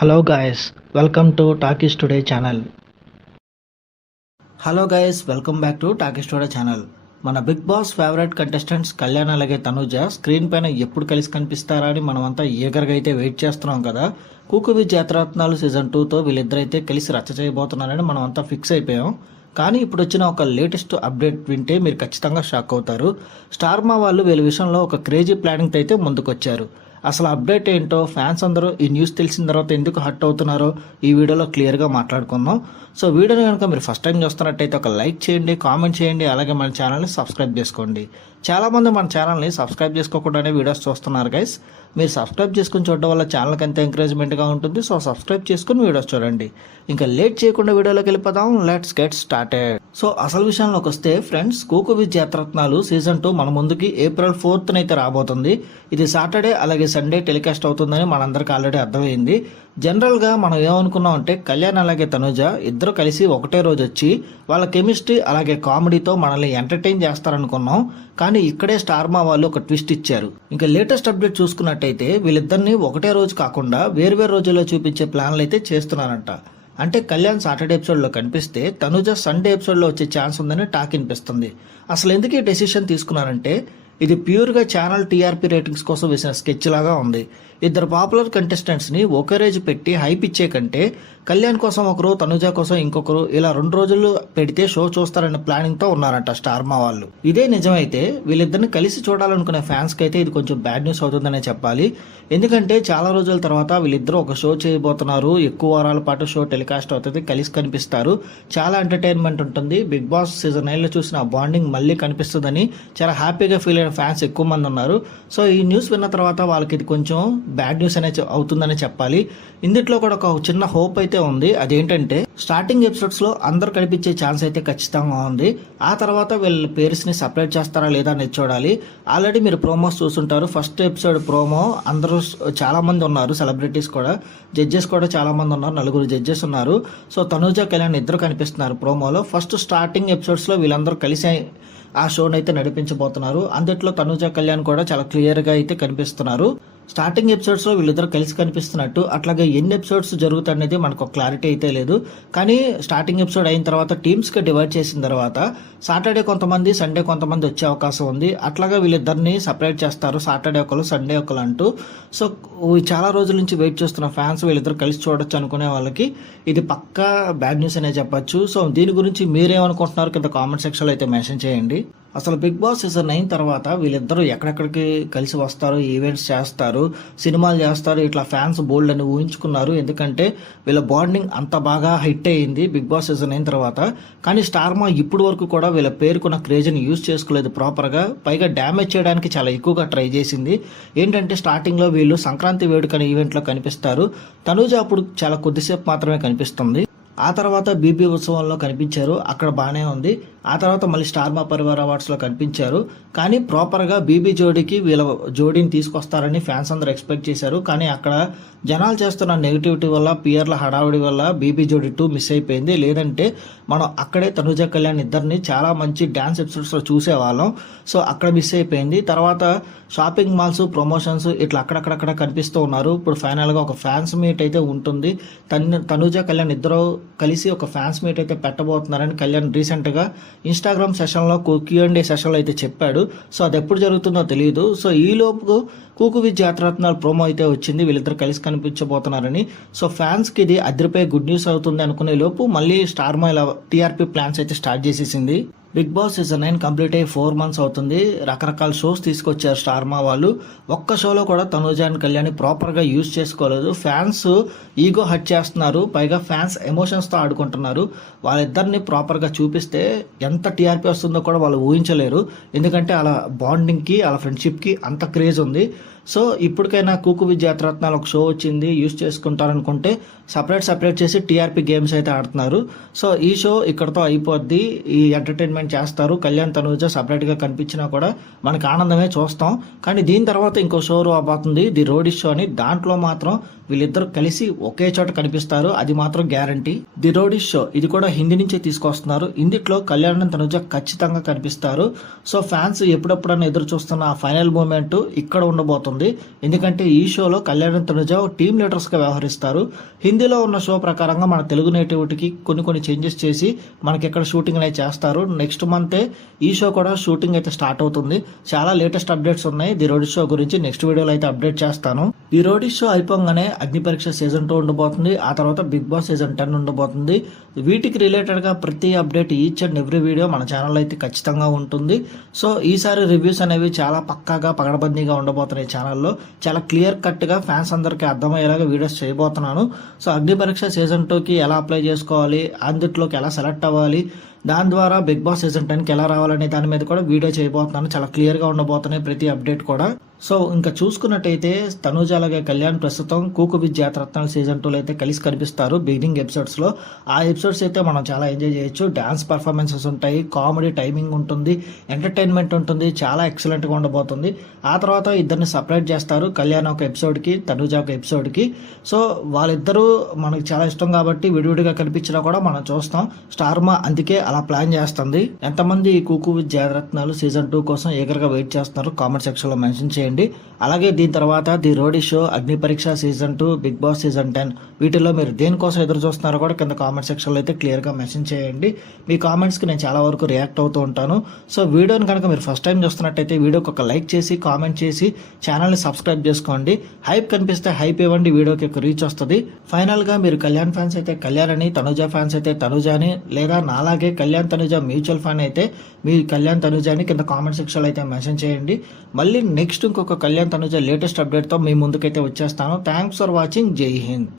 Hello guys, welcome to Talkies Today channel. Hello guys, welcome back to Talkies Today channel. మన Bigg Boss favourite contestants Kalyan అలాగే Tanuja screen పైన ఎప్పుడు కలిసి కనిపిస్తారా అని మనమంతా ఈగర్గా అయితే వెయిట్ చేస్తున్నాం కదా. కూకువి జాతరత్నాలు సీజన్ 2తో వీళ్ళిద్దరైతే కలిసి రచ్చ చేయబోతున్నారని మనం అంతా ఫిక్స్ అయిపోయాం. కానీ ఇప్పుడు వచ్చిన ఒక లేటెస్ట్ అప్డేట్ వింటే మీరు ఖచ్చితంగా షాక్ అవుతారు. స్టార్మా వాళ్ళు వీళ్ళ విషయంలో ఒక క్రేజీ ప్లానింగ్తో అయితే ముందుకొచ్చారు. అసలు అప్డేట్ ఏంటో, ఫ్యాన్స్ అందరూ ఈ న్యూస్ తెలిసిన తర్వాత ఎందుకు హర్ట్ అవుతున్నారో ఈ వీడియోలో క్లియర్గా మాట్లాడుకుందాం. సో వీడియోని కనుక మీరు ఫస్ట్ టైం చూస్తున్నట్టయితే ఒక లైక్ చేయండి, కామెంట్ చేయండి, అలాగే మన ఛానల్ని సబ్స్క్రైబ్ చేసుకోండి. చాలామంది మన ఛానల్ని సబ్స్క్రైబ్ చేసుకోకుండానే వీడియోస్ చూస్తున్నారు గైస్. మీరు సబ్స్క్రైబ్ చేసుకుని చూడడం వల్ల ఛానల్కి ఎంత ఎంకరేజ్మెంట్గా ఉంటుంది. సో సబ్స్క్రైబ్ చేసుకుని వీడియోస్ చూడండి. ఇంకా లేట్ చేయకుండా వీడియోలోకి వెళ్ళిపోదాం. Let's get started. సో అసలు విషయంలోకి వస్తే ఫ్రెండ్స్, కూకువి జాతరత్నాలు సీజన్ 2 మన ముందుకి April 4th అయితే రాబోతుంది. ఇది సాటర్డే అలాగే సండే టెలికాస్ట్ అవుతుందని మనందరికీ ఆల్రెడీ అర్థమైంది. జనరల్గా మనం ఏమనుకున్నాం అంటే కళ్యాణ్ అలాగే తనుజ ఇద్దరు కలిసి ఒకటే రోజు వచ్చి వాళ్ళ కెమిస్ట్రీ అలాగే కామెడీతో మనల్ని ఎంటర్టైన్ చేస్తారనుకున్నాం. కానీ ఇక్కడే స్టార్మా వాళ్ళు ఒక ట్విస్ట్ ఇచ్చారు. ఇంకా లేటెస్ట్ అప్డేట్ చూసుకున్నట్టయితే వీళ్ళిద్దరిని ఒకటే రోజు కాకుండా వేరువేరు రోజుల్లో చూపించే ప్లాన్లు అయితే చేస్తున్నారంట. అంటే కళ్యాణ్ సాటర్డే ఎపిసోడ్లో కనిపిస్తే తనుజ సండే ఎపిసోడ్లో వచ్చే ఛాన్స్ ఉందని టాక్ వినిపిస్తుంది. అసలు ఎందుకు ఈ డెసిషన్ తీసుకున్నారంటే ఇది ప్యూర్గా ఛానల్ టీఆర్పీ రేటింగ్స్ కోసం వేసిన స్కెచ్ లాగా ఉంది. ఇద్దరు పాపులర్ కంటెస్టెంట్స్ని ఒకే రోజు పెట్టి హైప్ ఇచ్చే కంటే కళ్యాణ్ కోసం ఒకరు, తనుజ కోసం ఇంకొకరు, ఇలా 2 రోజులు పెడితే షో చూస్తారనే ప్లానింగ్తో ఉన్నారంట స్టార్మా వాళ్ళు. ఇదే నిజమైతే వీళ్ళిద్దరిని కలిసి చూడాలనుకునే ఫ్యాన్స్కి అయితే ఇది కొంచెం బ్యాడ్ న్యూస్ అవుతుందనే చెప్పాలి. ఎందుకంటే చాలా రోజుల తర్వాత వీళ్ళిద్దరూ ఒక షో చేయబోతున్నారు. ఎక్కువ వారాల పాటు షో టెలికాస్ట్ అవుతుంది, కలిసి కనిపిస్తారు, చాలా ఎంటర్టైన్మెంట్ ఉంటుంది. బిగ్ బాస్ సీజన్ 9లో చూసిన బాండింగ్ మళ్ళీ కనిపిస్తుందని చాలా హ్యాపీగా ఫీల్ అయిన ఫ్యాన్స్ ఎక్కువ మంది ఉన్నారు. సో ఈ న్యూస్ విన్న తర్వాత వాళ్ళకి ఇది కొంచెం బ్యాడ్ న్యూస్ అనే అవుతుందని చెప్పాలి. ఇందులో కూడా ఒక చిన్న హోప్ అయితే ఉంది. అదేంటంటే స్టార్టింగ్ ఎపిసోడ్స్ లో అందరు కనిపించే ఛాన్స్ అయితే ఖచ్చితంగా ఉంది. ఆ తర్వాత వీళ్ళ పేర్స్ ని సపరేట్ చేస్తారా లేదా అనేది చూడాలి. ఆల్రెడీ మీరు ప్రోమోస్ చూస్తుంటారు. ఫస్ట్ ఎపిసోడ్ ప్రోమో అందరూ చాలా మంది ఉన్నారు, సెలబ్రిటీస్ కూడా, జడ్జెస్ కూడా చాలా మంది ఉన్నారు, 4 జడ్జెస్ ఉన్నారు. సో తనుజ, కళ్యాణ్ ఇద్దరు కనిపిస్తున్నారు ప్రోమోలో. ఫస్ట్ స్టార్టింగ్ ఎపిసోడ్స్ లో వీళ్ళందరూ కలిసి ఆ షోని అయితే నడిపించబోతున్నారు. అందుట్లో తనుజ, కళ్యాణ్ కూడా చాలా క్లియర్గా అయితే కనిపిస్తున్నారు. స్టార్టింగ్ ఎపిసోడ్స్లో వీళ్ళిద్దరు కలిసి కనిపిస్తున్నట్టు, అట్లాగే ఎన్ని ఎపిసోడ్స్ జరుగుతాయి అనేది మనకు క్లారిటీ అయితే లేదు. కానీ స్టార్టింగ్ ఎపిసోడ్ అయిన తర్వాత టీమ్స్గా డివైడ్ చేసిన తర్వాత సాటర్డే కొంతమంది, సండే కొంతమంది వచ్చే అవకాశం ఉంది. అట్లాగా వీళ్ళిద్దరిని సపరేట్ చేస్తారు, సాటర్డే ఒకరు, సండే ఒకరు అంటూ. సో చాలా రోజుల నుంచి వెయిట్ చేస్తున్న ఫ్యాన్స్ వీళ్ళిద్దరు కలిసి చూడొచ్చు అనుకునే వాళ్ళకి ఇది పక్కా బ్యాడ్ న్యూస్ అనే చెప్పొచ్చు. సో దీని గురించి మీరేమనుకుంటున్నారు కింద కామెంట్ సెక్షన్లో అయితే మెన్షన్ చేయండి. అసలు బిగ్ బాస్ సీజన్ 9 తర్వాత వీళ్ళిద్దరూ ఎక్కడెక్కడికి కలిసి వస్తారు, ఈవెంట్స్ చేస్తారు, సినిమాలు చేస్తారు, ఇట్లా ఫ్యాన్స్ బోల్డ్ అని ఊహించుకున్నారు. ఎందుకంటే వీళ్ళ బాండింగ్ అంత బాగా హిట్ అయ్యింది బిగ్ బాస్ సీజన్ 9 తర్వాత. కానీ స్టార్మా ఇప్పుడు వరకు కూడా వీళ్ళ పేరుకున్న క్రేజ్ని యూజ్ చేసుకోలేదు ప్రాపర్గా. పైగా డ్యామేజ్ చేయడానికి చాలా ఎక్కువగా ట్రై చేసింది. ఏంటంటే స్టార్టింగ్లో వీళ్ళు సంక్రాంతి వేడుక ఈవెంట్లో కనిపిస్తారు. తనుజ అప్పుడు చాలా కొద్దిసేపు మాత్రమే కనిపిస్తుంది. ఆ తర్వాత బీబీ ఉత్సవంలో కనిపించారు, అక్కడ బాగానే ఉంది. ఆ తర్వాత మళ్ళీ స్టార్మా పరివార్ అవార్డ్స్లో కనిపించారు. కానీ ప్రాపర్గా బీబీ జోడీకి వీళ్ళ జోడీని తీసుకొస్తారని ఫ్యాన్స్ అందరూ ఎక్స్పెక్ట్ చేశారు. కానీ అక్కడ జనాలు చేస్తున్న నెగిటివిటీ వల్ల, పియర్ల హడావుడి వల్ల బీబీ జోడీ 2 మిస్ అయిపోయింది. లేదంటే మనం అక్కడే తనుజ, కళ్యాణ్ ఇద్దరిని చాలా మంచి డ్యాన్స్ ఎపిసోడ్స్లో చూసేవాళ్ళం. సో అక్కడ మిస్ అయిపోయింది. తర్వాత షాపింగ్ మాల్స్, ప్రమోషన్స్ ఇట్లా అక్కడక్కడక్కడ కనిపిస్తూ ఉన్నారు. ఇప్పుడు ఫైనల్గా ఒక ఫ్యాన్స్ మీట్ అయితే ఉంటుంది. తనుజ, కళ్యాణ్ ఇద్దరు కలిసి ఒక ఫ్యాన్స్ మీట్ అయితే పెట్టబోతున్నారని కళ్యాణ్ రీసెంట్గా ఇన్స్టాగ్రామ్ సెషన్లో Q&A సెషన్లో అయితే చెప్పాడు. సో అది ఎప్పుడు జరుగుతుందో తెలియదు. సో ఈలోపు కూకువి జాతరత్నాలు ప్రోమో అయితే వచ్చింది, వీళ్ళిద్దరు కలిసి కనిపించబోతున్నారని. సో ఫ్యాన్స్కి ఇది అదిరిపోయి గుడ్ న్యూస్ అవుతుంది అనుకునే లోపు మళ్ళీ స్టార్మా ఇలా టీఆర్పీ ప్లాన్స్ అయితే స్టార్ట్ చేసేసింది. బిగ్ బాస్ సీజన్ 9 కంప్లీట్ అయ్యి 4 months అవుతుంది. రకరకాల షోస్ తీసుకొచ్చారు స్టార్మా వాళ్ళు. ఒక్క షోలో కూడా తనుజ అండ్ కళ్యాణ్ ప్రాపర్గా యూజ్ చేసుకోలేదు. ఫ్యాన్స్ ఈగో హట్ చేస్తున్నారు, పైగా ఫ్యాన్స్ ఎమోషన్స్తో ఆడుకుంటున్నారు. వాళ్ళిద్దరిని ప్రాపర్గా చూపిస్తే ఎంత టీఆర్పీ వస్తుందో కూడా వాళ్ళు ఊహించలేరు. ఎందుకంటే అలా బాండింగ్కి, అలా ఫ్రెండ్షిప్కి అంత క్రేజ్ ఉంది. సో ఇప్పటికైనా కూకువి జాతరత్నాలు ఒక షో వచ్చింది, యూజ్ చేసుకుంటారనుకుంటే సపరేట్ చేసి టీఆర్పీ గేమ్స్ అయితే ఆడుతున్నారు. సో ఈ షో ఇక్కడతో అయిపోద్ది. ఈ ఎంటర్టైన్మెంట్ చేస్తారు. కళ్యాణ్, తనుజ సపరేట్గా కనిపించినా కూడా మనకు ఆనందమే చూస్తాం. కానీ దీని తర్వాత ఇంకో షో రాబోతుంది, ది రోడీ షో అని. దాంట్లో మాత్రం వీళ్ళిద్దరు కలిసి ఒకే చోట కనిపిస్తారు, అది మాత్రం గ్యారంటీ. ది రోడీ షో ఇది కూడా హిందీ నుంచే తీసుకొస్తున్నారు. ఇందులో కళ్యాణ్, తనుజ ఖచ్చితంగా కనిపిస్తారు. సో ఫ్యాన్స్ ఎప్పుడెప్పుడన్నా ఎదురు చూస్తున్న ఆ ఫైనల్ మూమెంట్ ఇక్కడ ఉండబోతుంది. అవుతుంది. ఎందుకంటే ఈ షోలో కళ్యాణ్ తనుజ టీమ్ లీడర్స్గా వ్యవహరిస్తారు. హిందీలో ఉన్న షో ప్రకారంగా మన తెలుగు నేటివిటీకి కొన్ని చేంజెస్ చేసి మనకి ఇక్కడ షూటింగ్ అనేది చేస్తారు. నెక్స్ట్ మంతే ఈ షో కూడా షూటింగ్ అయితే స్టార్ట్ అవుతుంది. చాలా లేటెస్ట్ అప్డేట్స్ ఉన్నాయి ది రోడీ షో గురించి నెక్స్ట్ వీడియోలో అయితే అప్డేట్ చేస్తాను. ఈ రోడీ షో అయిపోగానే అగ్ని పరీక్ష సీజన్ 2 ఉండబోతుంది. ఆ తర్వాత బిగ్ బాస్ సీజన్ 10 ఉండబోతుంది. వీటికి రిలేటెడ్ గా ప్రతి update each and every video మన ఛానల్ అయితే ఖచ్చితంగా ఉంటుంది. సో ఈసారి రివ్యూస్ అనేవి చాలా పక్కాగా పగడబందీగా ఉండబోతున్నాయి. ఛానల్లో చాలా క్లియర్ కట్ గా ఫ్యాన్స్ అందరికీ అర్థమయ్యేలాగా వీడియోస్ చేయబోతున్నాను. సో అగ్ని పరీక్ష సీజన్ 2కి ఎలా అప్లై చేసుకోవాలి, అందులోకి ఎలా సెలెక్ట్ అవ్వాలి, దాని ద్వారా బిగ్ బాస్ సీజన్ 10కి ఎలా రావాలనే దాని మీద కూడా వీడియో చేయబోతున్నాను. చాలా క్లియర్ గా ఉండబోతున్నాయి ప్రతి అప్డేట్ కూడా. సో ఇంకా చూసుకున్నట్టయితే తనూజ అలాగే కళ్యాణ్ ప్రస్తుతం కూకు విత్ జాతరత్నాలు సీజన్ 2లో అయితే కలిసి కనిపిస్తారు బిగినింగ్ ఎపిసోడ్స్ లో. ఆ ఎపిసోడ్స్ అయితే మనం చాలా ఎంజాయ్ చేయొచ్చు. డాన్స్ పర్ఫార్మెన్సెస్ ఉంటాయి, కామెడీ టైమింగ్ ఉంటుంది, ఎంటర్టైన్మెంట్ ఉంటుంది, చాలా ఎక్సలెంట్ గా ఉండబోతుంది. ఆ తర్వాత ఇద్దరిని సపరేట్ చేస్తారు, కళ్యాణ్ ఒక ఎపిసోడ్ కి, తనూజ ఒక ఎపిసోడ్ కి. సో వాళ్ళిద్దరూ మనకి చాలా ఇష్టం కాబట్టి విడివిడిగా కనిపించినా కూడా మనం చూస్తాం. స్టార్మా అందుకే అలా ప్లాన్ చేస్తుంది. ఎంతమంది ఈ కూకు విత్ జాతరత్నాలు సీజన్ 2 కోసం ఏగర్గా వెయిట్ చేస్తున్నారు కామెంట్ సెక్షన్ లో మెన్షన్ చేయండి. అలాగే దీని తర్వాత ది రోడీ షో, అగ్ని పరీక్ష సీజన్ 2, బిగ్ బాస్ సీజన్ 10 వీటిలో మీరు దేనికోసం ఎదురు చూస్తున్నారో కూడా కింద కామెంట్ సెక్షన్ లో అయితే క్లియర్ గా మెన్షన్ చేయండి. మీ కామెంట్స్ కి నేను చాలా వరకు రియాక్ట్ అవుతూ ఉంటాను. సో వీడియోని కనుక మీరు ఫస్ట్ టైం చూస్తున్నట్టయితే వీడియోకి ఒక లైక్ చేసి కామెంట్ చేసి ఛానల్ ని సబ్స్క్రైబ్ చేసుకోండి. హైప్ కనిపిస్తే హైప్ ఇవ్వండి, వీడియోకి ఒక రీచ్ వస్తుంది. ఫైనల్ గా మీరు కళ్యాణ్ ఫ్యాన్స్ అయితే కళ్యాణ్ అని, తనుజ ఫ్యాన్స్ అయితే తనుజ అని, లేదా నాలాగే కళ్యాణ్ తనుజ మ్యూచువల్ ఫ్యాన్ అయితే మీ కళ్యాణ్ తనుజ అని కింద కామెంట్ సెక్షన్ లో అయితే మెన్షన్ చేయండి. మళ్ళీ నెక్స్ట్ ఇంకొక కళ్యాణ్ తనుజ లేటెస్ట్ అప్డేట్ తో మీ ముందుకైతే వచ్చేస్తాను. Thanks for watching. జై హింద్.